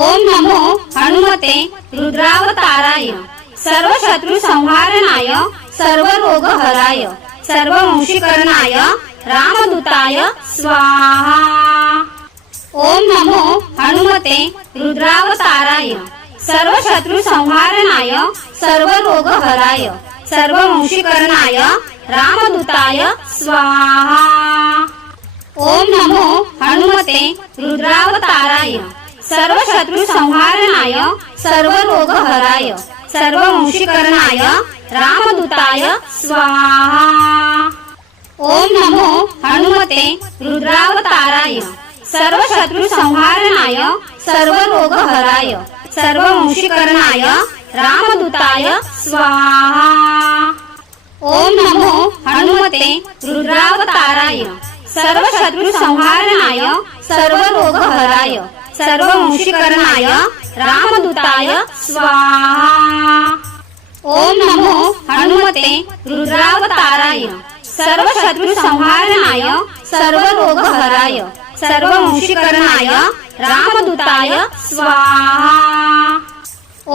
ओम नमो हनुमते रुद्रावताराय सर्व शत्रु संहारणाय सर्व रोग हराय सर्व वंशीकरणाय रामदूताय स्वाहा। ओम नमो हनुमते रुद्रावताराय सर्व शत्रु संहारणाय सर्व रोग हराय सर्व वंशीकरणाय रामदूताय स्वाहा। ओम नमो हनुमते रुद्रावताराय सर्व शत्रु संहारणाय सर्व रोग हराय सर्व वंशीकरणाय रामदूताय स्वाहा। ओम नमो हनुमते रुद्रावताराय सर्व शत्रु संहारणाय सर्व रोग हराय सर्व वंशीकरणाय रामदूताय स्वाहा। ओम नमो हनुमते रुद्रावताराय सर्व शत्रु संहारणाय सर्व रोग हराय सर्व वंशीकरणाय रामदूताय स्वाहा। ओम नमो हनुमते रुद्रावताराय सर्व शत्रु संहारणाय सर्व रोग हराय सर्व वंशीकरणाय रामदूताय स्वाहा।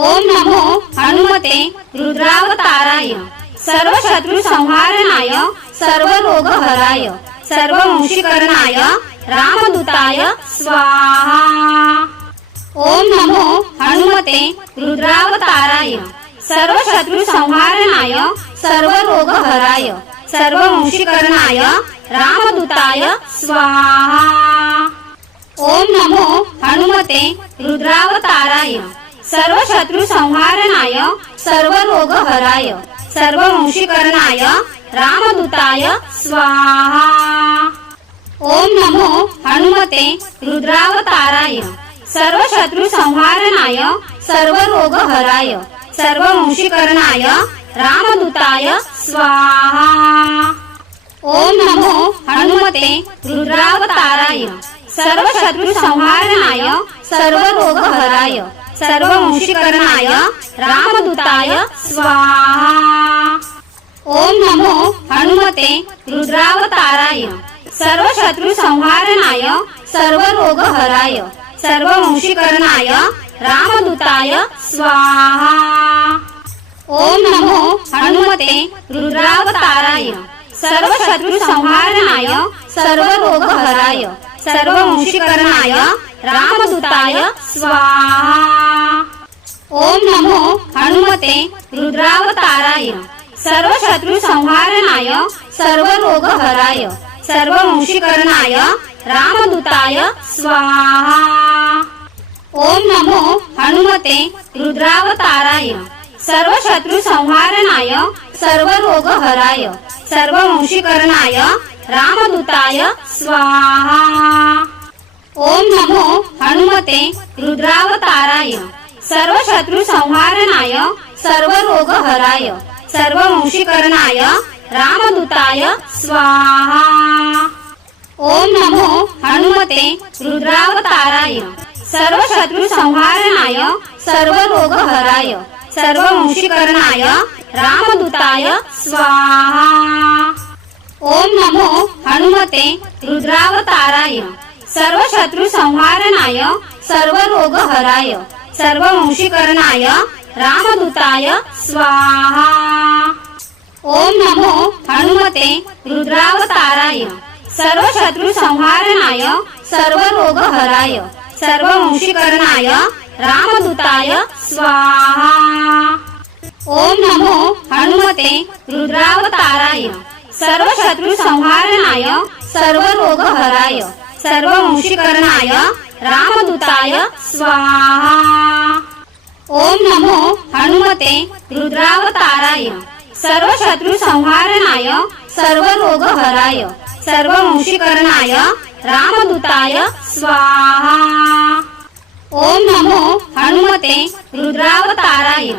ओम नमो हनुमते रुद्रावताराय सर्व शत्रु संहारणाय सर्व रोग हराय सर्व वंशीकरणाय रामदूताय स्वाहा। ओम नमो हनुमते रुद्रावताराय सर्व शत्रु संहारणाय सर्व रोग हराय सर्व वंशीकरणाय रामदूताय स्वाहा। ओम नमो हनुमते रुद्रावताराय सर्व शत्रु संहारणाय सर्व रोग हराय सर्व वंशीकरणाय रामदूताय स्वाहा। ओम नमो हनुमते रुद्रावताराय सर्व शत्रु संहारणाय सर्व रोग हराय सर्व वंशीकरणाय रामदूताय स्वाहा। ओम नमो हनुमते रुद्रावताराय सर्व शत्रु संहारणाय सर्व रोग हराय सर्व वंशीकरणाय रामदूताय स्वाहा। ओम नमो हनुमते रुद्रावताराय सर्व शत्रु संहारणाय सर्व रोग हराय सर्व वंशीकरणाय रामदूताय स्वाहा। ओम नमो हनुमते रुद्रावताराय सर्व शत्रु संहारणाय सर्व रोग हराय सर्व वंशीकरणाय रामदूताय स्वाहा। ओम नमो हनुमते रुद्रावताराय सर्व शत्रु संहारणाय सर्व रोग हराय सर्व वंशीकरणाय रामदूताय स्वाहा। ओम नमो हनुमते रुद्रावताराय सर्व शत्रु संहारणाय सर्व रोग हराय सर्व वंशीकरणाय रामदूताय स्वाहा। ओम नमो हनुमते रुद्रावताराय सर्व शत्रु संहारणाय सर्व रोग हराय सर्व वंशीकरणाय रामदूताय स्वाहा। ओम नमो हनुमते रुद्रावताराय सर्व शत्रु संहारणाय सर्व रोग हराय सर्व वंशीकरणाय रामदूताय स्वाहा। ओम नमो हनुमते रुद्रावताराय सर्व शत्रु संहारणाय सर्व रोग हराय सर्व वंशीकरणाय रामदूताय स्वाहा। ओम नमो हनुमते रुद्रावताराय सर्व शत्रु संहारणाय सर्व रोग हराय सर्व वंशीकरणाय रामदूताय स्वाहा। ओम नमो हनुमते रुद्रावताराय सर्व शत्रु संहारणाय सर्व रोग हराय सर्व वंशीकरणाय रामदूताय स्वाहा। ओम नमो हनुमते रुद्रावताराय सर्व शत्रु संहारणाय सर्व रोग हराय सर्व वंशीकरणाय रामदूताय स्वाहा। ओम नमो हनुमते रुद्रावताराय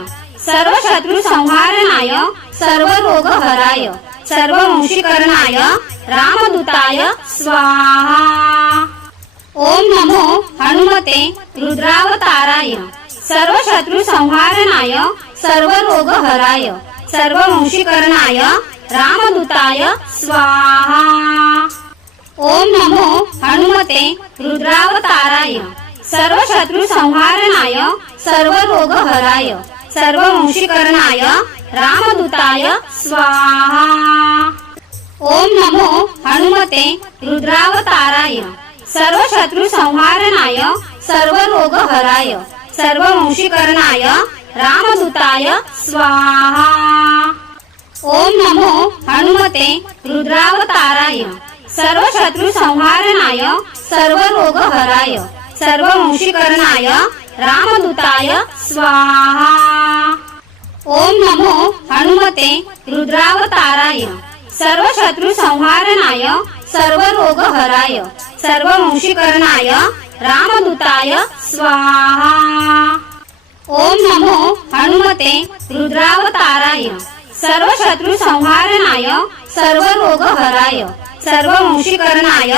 सर्व शत्रु संहारणाय सर्व रोग हराय सर्व वंशीकरणाय रामदूताय स्वाहा। ओम नमो हनुमते रुद्रावताराय सर्व शत्रु संहारणाय सर्व रोग हराय सर्व वंशीकरणाय रामदूताय स्वाहा। ओम नमो हनुमते रुद्रावताराय सर्व शत्रु संहारणाय सर्व रोग हराय सर्व वंशीकरणाय रामदूताय स्वाहा। ओम नमो हनुमते रुद्रावताराय सर्व शत्रु संहारणाय सर्व रोग हराय सर्व वंशीकरणाय रामदूताय स्वाहा। ओम नमो हनुमते रुद्रावताराय सर्व शत्रु संहारणाय सर्व रोग हराय सर्व वंशीकरणाय रामदूताय स्वाहा। ओम नमो हनुमते रुद्रावताराय सर्व शत्रु संहारणाय सर्व रोग हराय सर्व वंशीकरणाय रामदूताय स्वाहा। ओम नमो हनुमते रुद्रावताराय सर्व शत्रु संहारणाय सर्व रोग हराय सर्व वंशीकरणाय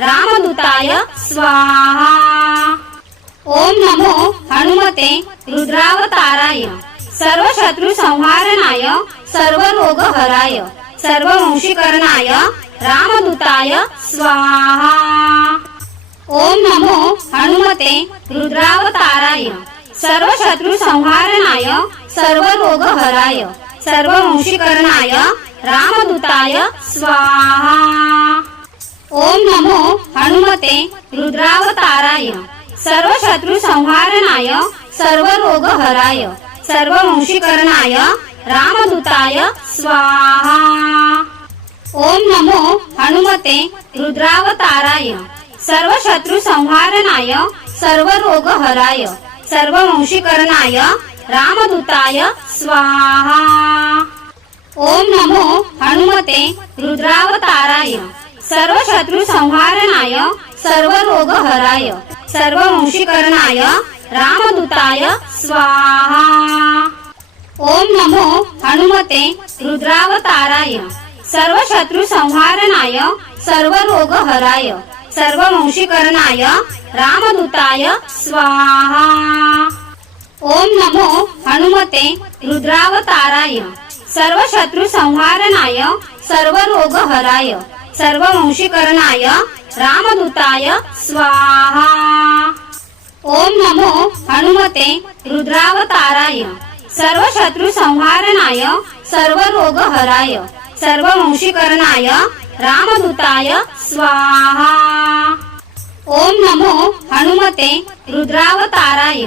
रामदूताय स्वाहा। ओम नमो हनुमते रुद्रावताराय सर्व शत्रु संहारणाय सर्व रोग हराय सर्व वंशीकरणाय रामदूताय स्वाहा। ओम नमो हनुमते रुद्रावताराय सर्व शत्रु संहारणाय सर्व रोग हराय सर्व वंशीकरणाय रामदूताय स्वाहा। ओम नमो हनुमते रुद्रावताराय सर्व शत्रु संहारणाय सर्व रोग हराय सर्व वंशीकरणाय रामदूताय स्वाहा। ओम नमो हनुमते रुद्रावताराय सर्व शत्रु संहारणाय सर्व रोग हराय सर्व वंशीकरणाय रामदूताय स्वाहा। ओम नमो हनुमते रुद्रावताराय सर्व शत्रु संहारणाय सर्व रोग हराय सर्व वंशीकरणाय रामदूताय स्वाहा। ओम नमो हनुमते रुद्रावताराय सर्व शत्रु संहारणाय सर्व रोग हराय सर्व वंशीकरणाय रामदूताय स्वाहा। ओम नमो हनुमते रुद्रावताराय सर्व शत्रु संहारणाय सर्व रोग हराय सर्व वंशीकरणाय रामदूताय स्वाहा। ओम नमो हनुमते रुद्रावताराय सर्व शत्रु संहारणाय सर्व रोग हराय सर्व वंशीकरणाय रामदूताय स्वाहा। ओम नमो हनुमते रुद्रावताराय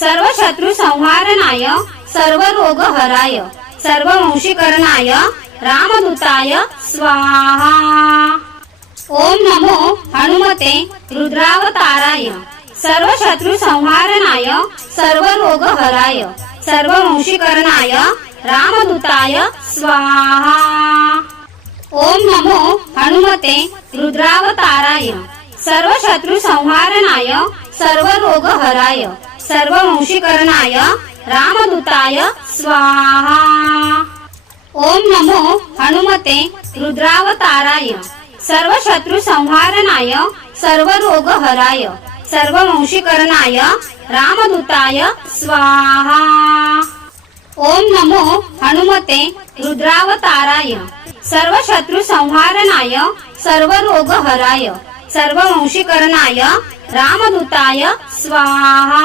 सर्व शत्रु संहारणाय सर्व रोग हराय सर्व वंशीकरणाय रामदूताय स्वाहा। ओम नमो हनुमते रुद्रावताराय सर्व शत्रु संहारणाय सर्व रोग हराय सर्व वंशीकरणाय रामदूताय स्वाहा। ओम नमो हनुमते रुद्रावताराय सर्व शत्रु संहारणाय सर्व रोग हराय सर्व वंशीकरणाय रामदूताय स्वाहा। ओम नमो हनुमते रुद्रावताराय सर्व शत्रु संहारणाय सर्व रोग हराय सर्व वंशीकरणाय रामदूताय स्वाहा। ओम नमो हनुमते रुद्रावताराय सर्व शत्रु संहारणाय सर्व रोग हराय सर्व वंशीकरणाय रामदूताय स्वाहा।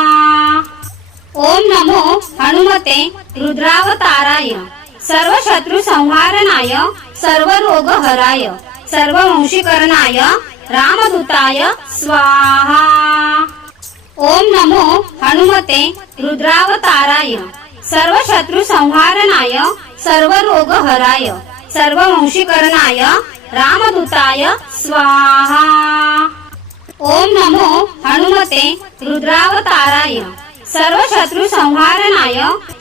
ओम नमो हनुमते रुद्रावताराय सर्व शत्रु संहारणाय सर्व रोग हराय सर्व वंशीकरणाय रामदूताय स्वाहा। ओम नमो हनुमते रुद्रावताराय सर्व शत्रु संहारणाय सर्व रोग हराय सर्व वंशीकरणाय रामदूताय स्वाहा। ओम नमो हनुमते रुद्रावताराय सर्व शत्रु संहारणाय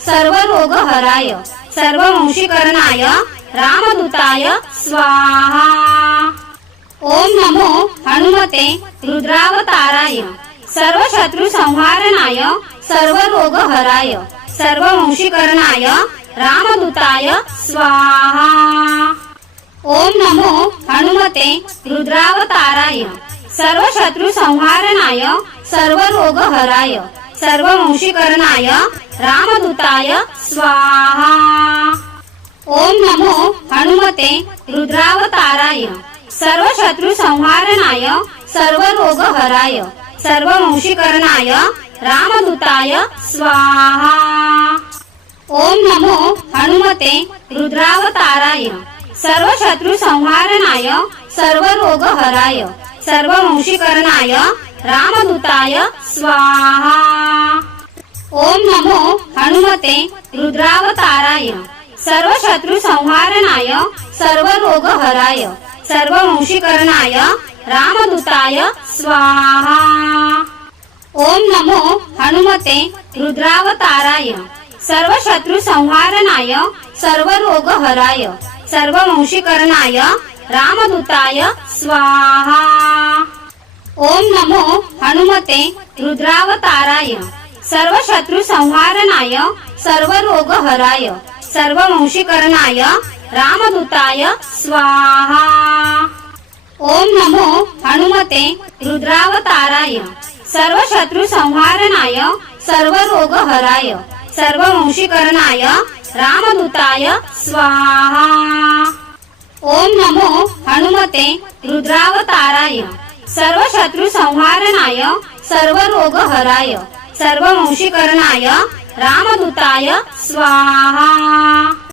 सर्व रोग हराय सर्व वंशीकरणाय रामदूताय स्वाहा। ओम नमो हनुमते रुद्रावताराय सर्व शत्रु संहारणाय सर्व रोग हराय सर्व वंशीकरणाय रामदूताय स्वाहा। ओम नमो हनुमते रुद्रावताराय सर्व शत्रु संहारणाय सर्व रोग हराय सर्व वंशीकरणाय रामदूताय स्वाहा। ओम नमो हनुमते रुद्रावताराय सर्व शत्रु संहारणाय सर्व रोग हराय सर्ववंशीकरणाय रामदूताय स्वाहा। ओम नमो हनुमते रुद्रावताराय सर्व शत्रु संहारणाय सर्व रोग हराय सर्ववंशीकरणाय रामदूताय स्वाहा। ओम नमो हनुमते रुद्रावताराय सर्व शत्रु संहारणाय सर्व रोग हराय सर्ववंशीकरणाय रामदूताय स्वाहा। ओम नमो हनुमते रुद्रावताराय सर्व शत्रु संहारणाय सर्व रोग हराय सर्ववंशीकरणाय रामदूताय स्वाहा। ओम नमो हनुमते रुद्रावताराय सर्व शत्रु संहारणाय सर्व रोग हराय सर्ववंशीकरणाय रामदूताय स्वाहा। ओम नमो हनुमते रुद्रावताराय सर्व शत्रु संहारणाय सर्व रोग हराय सर्ववंशीकरणाय रामदूताय स्वाहा। ओम नमो हनुमते रुद्रावताराय सर्व शत्रु संहारणाय सर्व रोग हराय सर्ववंशीकरणाय रामदूताय स्वाहा।